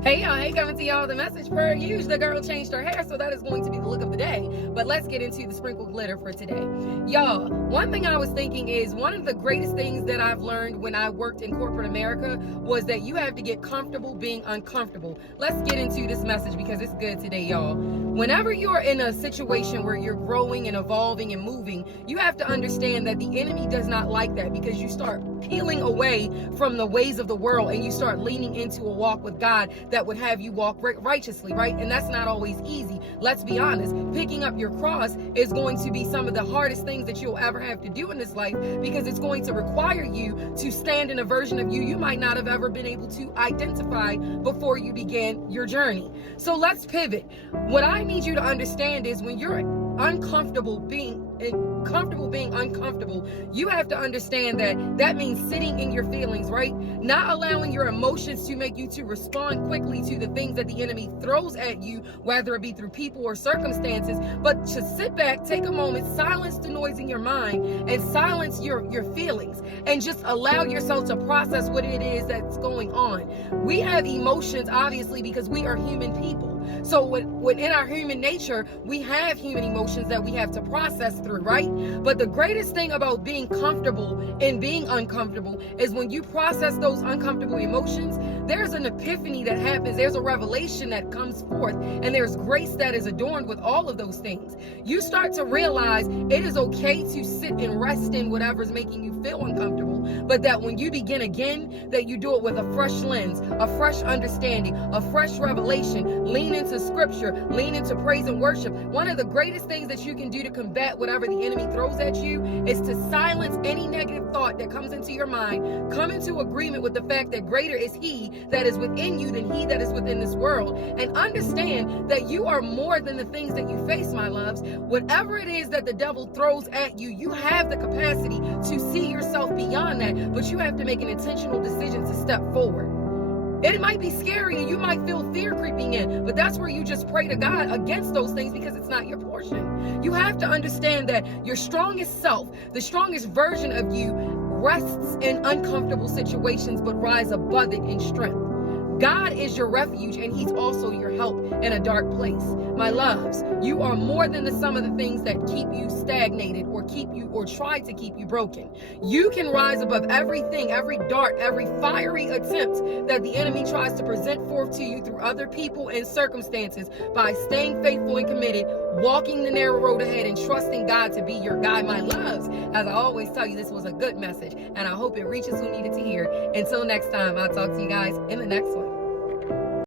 Hey y'all, hey, coming to y'all the message per usual. The girl changed her hair, so that is going to be the look of the day. But let's get into the sprinkled glitter for today. Y'all, one thing I was thinking is one of the greatest things that I've learned when I worked in corporate America was that you have to get comfortable being uncomfortable. Let's get into this message because it's good today, y'all. Whenever you're in a situation where you're growing and evolving and moving, you have to understand that the enemy does not like that, because you start peeling away from the ways of the world and you start leaning into a walk with God that would have you walk righteously, right? And that's not always easy. Let's be honest. Picking up your cross is going to be some of the hardest things that you'll ever have to do in this life, because it's going to require you to stand in a version of you might not have ever been able to identify before you began your journey. So let's pivot. What I need you to understand is when you're uncomfortable being uncomfortable, you have to understand that means sitting in your feelings, right? Not allowing your emotions to make you to respond quickly to the things that the enemy throws at you, whether it be through people or circumstances, but to sit back, take a moment, silence the noise in your mind and silence your feelings, and just allow yourself to process what it is that's going on. We have emotions, obviously, because we are human people. So when in our human nature, we have human emotions that we have to process through, right? But the greatest thing about being comfortable and being uncomfortable is when you process those uncomfortable emotions, there's an epiphany that happens. There's a revelation that comes forth, and there's grace that is adorned with all of those things. You start to realize it is okay to sit and rest in whatever's making you feel uncomfortable, but that when you begin again, that you do it with a fresh lens, a fresh understanding, a fresh revelation. Lean into scripture, lean into praise and worship. One of the greatest things that you can do to combat whatever the enemy throws at you is to silence any negative thought that comes into your mind. Come into agreement with the fact that greater is he that is within you than he that is within this world, and understand that you are more than the things that you face, my loves. Whatever it is that the devil throws at you, you have the capacity to see yourself beyond that, but you have to make an intentional decision to step forward. It might be scary and you might feel fear creeping in, but that's where you just pray to God against those things, because it's not your portion. You have to understand that your strongest self, the strongest version of you, rests in uncomfortable situations but rise above it in strength. God is your refuge, and he's also your help in a dark place. My loves, you are more than the sum of the things that keep you stagnated or try to keep you broken. You can rise above everything, every dart, every fiery attempt that the enemy tries to present forth to you through other people and circumstances, by staying faithful and committed, walking the narrow road ahead, and trusting God to be your guide. My loves, as I always tell you, this was a good message, and I hope it reaches who needed to hear. Until next time, I'll talk to you guys in the next one.